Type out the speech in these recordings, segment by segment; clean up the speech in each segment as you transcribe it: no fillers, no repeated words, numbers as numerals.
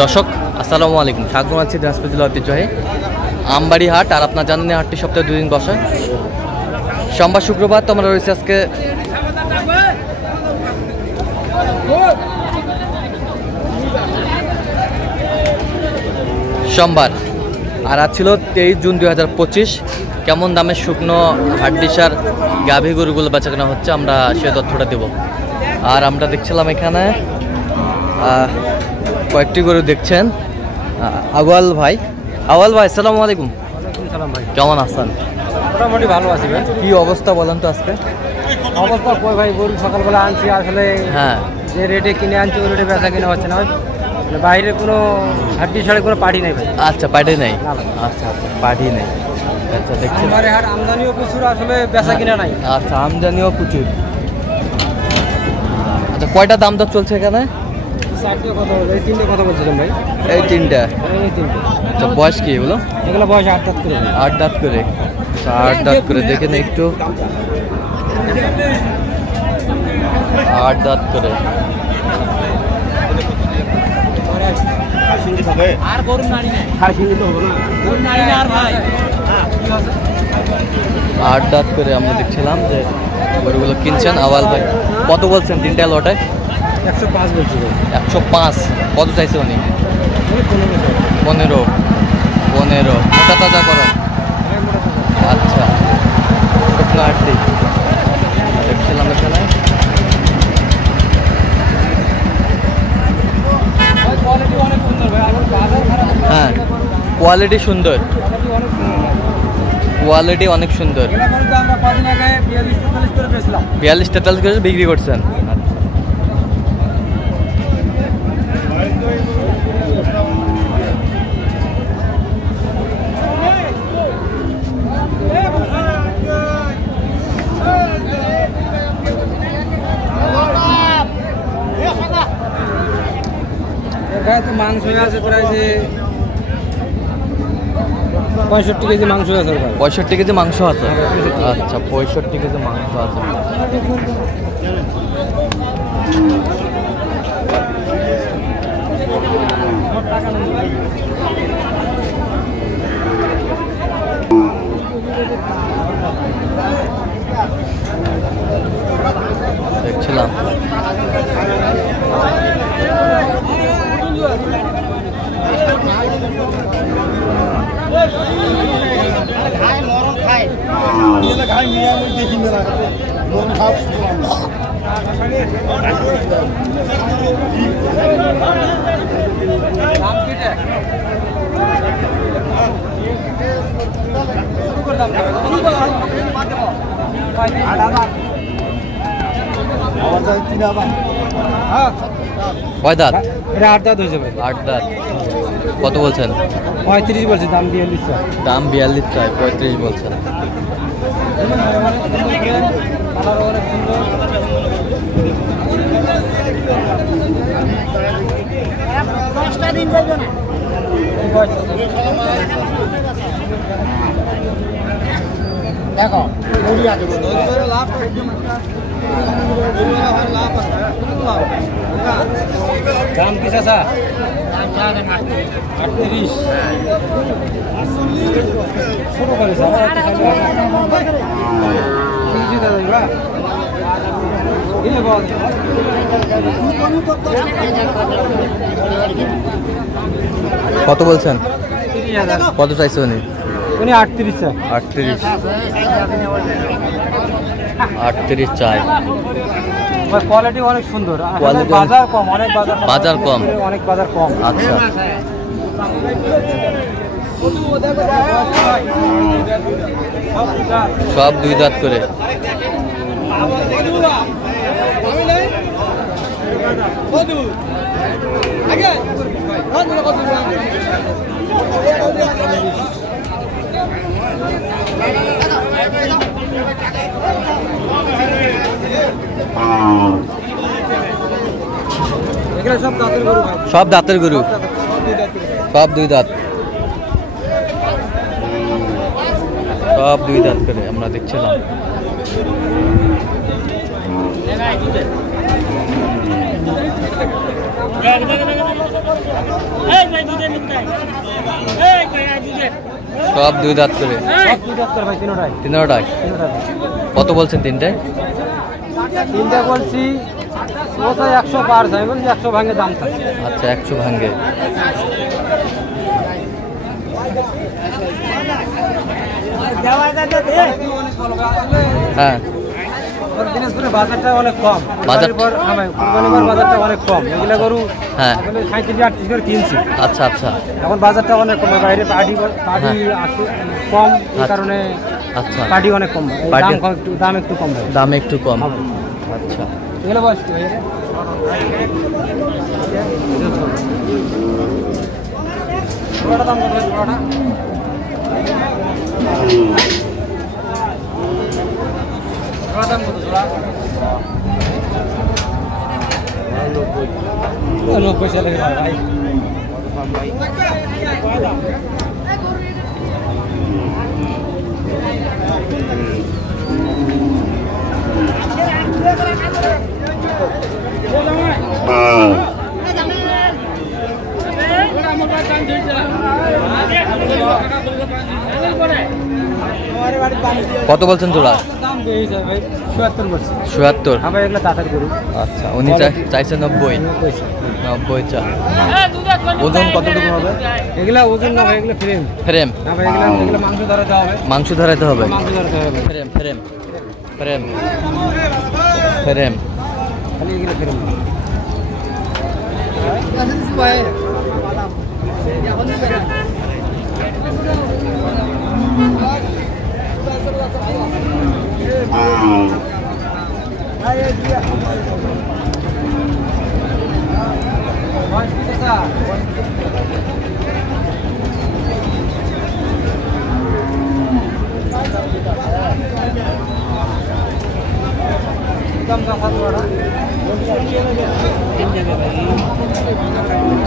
দর্শক আসসালামু আলাইকুম, স্বাগত আছি দিনাজপুর জেলা ঐতিহ্যবাহী আমবাড়ি হাট। আর আপনার জানেন হাটটি সপ্তাহে 2 দিন বসে, সোমবার শুক্রবার। তো আমরা রয়েছে আজকে সোমবার, আর আজ ছিল 23 জুন 2025। কেমন দামে শুকনো হাড্ডিসার গাভী গরুগুলো বেচাকেনা হচ্ছে আমরা সে তথ্যটা দেব। আর আমরা দেখছিলাম এখানে কয়েকটি গরু দেখছেন। আওয়াল ভাই আসসালামু আলাইকুম। সালাম ভাই, কেমন আছেন? মোটামুটি ভালো আছি ভাই। কি অবস্থা বলেন তো আজকে? অবস্থা কই ভাই, গরু সকালবেলা আনছি, আসলে হ্যাঁ, যে রেটে কিনে আনছি ওই রেটে বেচা কিনা হচ্ছে না ভাই। বাইরে কোনো হাড্ডি ছাড়ে কোনো পার্টি নেই ভাই। আচ্ছা পার্টি নেই? না। আচ্ছা পার্টি নেই। আচ্ছা দেখছি আমার হাট আমদানিও প্রচুর, আসলে বেচা কিনা নাই। আচ্ছা আমদানিও প্রচুর। আচ্ছা কয়টা দাম দর চলছে এখানে? এই তিনটে কথা বলছিলাম ভাই। এই তিনটা? এই তিনটে। আচ্ছা বয়স কি এগুলো? এগুলো বয়স 8 দাঁত করে। 8 দাঁত করে? আচ্ছা 8 দাঁত করে দেখে না একটু। 8 দাঁত করে। আর গরু নাড়ি নাই, তো হবে না, গরু নাড়ি না আর ভাই। 8 দাঁত করে আমরা দেখছিলাম যে গরুগুলো কিনছেন। আওয়াল ভাই কত বলছেন তিনটা লটে? 105 বলছি ভাই। 105। কত চাইছে উনি? 15। মোটা তাজা করেন? আচ্ছা শুকনো হাড্ডি দেখছিলাম এখানে। হ্যাঁ কোয়ালিটি সুন্দর, কোয়ালিটি অনেক সুন্দর। 42-43 করে বিক্রি করছেন? মাংস আছে প্রায় যে 65 কেজি মাংস আছে। 65 কেজি মাংস আছে? আচ্ছা 65 কেজি মাংস আছে। দেখছিলাম কয় দাঁত? 8 দাঁত হয়ে যাবে। 8 দাঁত। কত বলছেন? 35 বলছে, দাম 42 চাই। দাম 42 চাই, 35 বলছেন। দেখো দাম কি চাচা? 38 ছোট করে কত বলছেন? কত চাইছে উনি? 38 চাই। 38 চাই। কোয়ালিটি অনেক সুন্দর, কোয়ালিটি বাজার কম, অনেক বাজার কম। আচ্ছা সব 2 দাঁত করে। সব দাঁতের গরু, সব 2 দাঁত, সব 2 দাঁত করে আমরা দেখছিলাম। সব 2 দাঁত করে। সব 2 দাঁত করে ভাই, তিনোটাই। তিনোটাই কত বলছেন তিনটায়? তিনটা বলছি ওটাই 100 পার যায়, বলছি 100 ভাঙে দাম থাকে। আচ্ছা 100 ভাঙে। হ্যাঁ দিনাজপুরের বাজারটা অনেক কম, বাজার কুরবানির বাজারটা অনেক কম। এগুলা গরু হ্যাঁ 37-38 করে কিনছি। আচ্ছা আচ্ছা এখন বাজারটা অনেক কম, বাইরে পার্টি কম, এই কারণে আচ্ছা পার্টি অনেক কম, দাম একটু কম ভাই। দাম একটু কম। আচ্ছা এগুলো বয়স কি ভাই? জোড়াটা দাম কত? জোড়াটা দাম কত? জোড়া 90 সালে ভাই। কত বলছেন জোড়া? দাম বেশি ভাই, ৭৭ বলছি। ৭৭? হ্যাঁ ভাই, এগুলো তাড়াতাড়ি করুন। আচ্ছা উনি চাইছে 90। 90 চা। ওজন কতটুকু হবে? এগুলা ওজন না ভাই, এগুলো ফ্রেম। ফ্রেম? না ভাই, এগুলো মাংস ধরাতে হবে। মাংস ধরাতে হবে? মাংস ধরাতে হবে। ফ্রেম ফ্রেম ফ্রেম ফ্রেম খালি এগুলো ফ্রেম।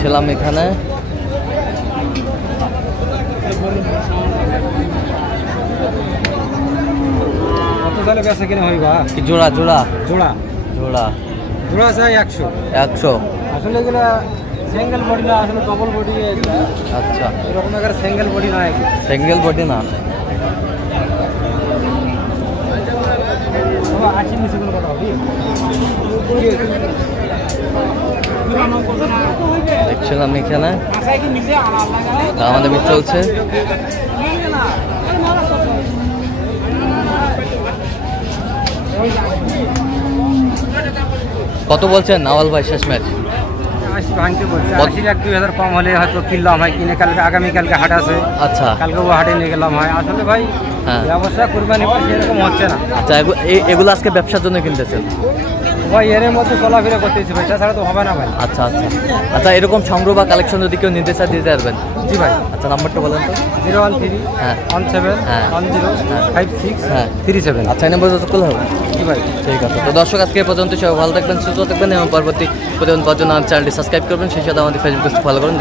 ছিলাম এখানে বেচা কিনা হইবা কি জোড়া? জোড়া জোড়া জোড়া জোড়া চাই 100। 100? আসলে এগুলা সিঙ্গেল বডি না, আসলে ডবল বডি। আচ্ছা এরকম একটা সিঙ্গেল বডি না, সিঙ্গেল বডি না। 80 নিচে কোনো কথা হবে? দেখছিলাম এখানে আমাদের চলছে। কত বলছেন নাওয়াল ভাই শেষ ম্যাচ? 80 ভাঙতে বলছে। 80 এক 2000 কম হলে হয়তো কিনলাম হয়, কিনে কালকে আগামীকালকে হাট আছে। আচ্ছা কালকে ও হাটে নিয়ে গেলাম হয়। আসলে ভাই ব্যবসা কুরবানি পয়সা এরকম হচ্ছে না। আচ্ছা এগুলো আজকে ব্যবসার জন্য কিনতেছেন ভাই? এর মধ্যে চলাফেরা করতেছি ভাই, তাছাড়া তো হবে না ভাই। আচ্ছা আচ্ছা আচ্ছা এরকম সংগ্রহ বা কালেকশন যদি কেউ নিতে চায় দিতে পারবেন? জি ভাই। আচ্ছা নাম্বারটা বলেন তো। 013 হ্যাঁ 17 হ্যাঁ 10 56 হ্যাঁ 37। আচ্ছা এই নাম্বার যত করলে হবে? জি ভাই। ঠিক আছে। তো দর্শক আজকে এ পর্যন্ত, সবাই ভালো থাকবেন, সুস্থ থাকবেন এবং পরবর্তী প্রতিদিন পাওয়ার জন্য চ্যানেলটি সাবস্ক্রাইব করবেন। সেই সাথে আমাদের ফেসবুক ফলো করুন।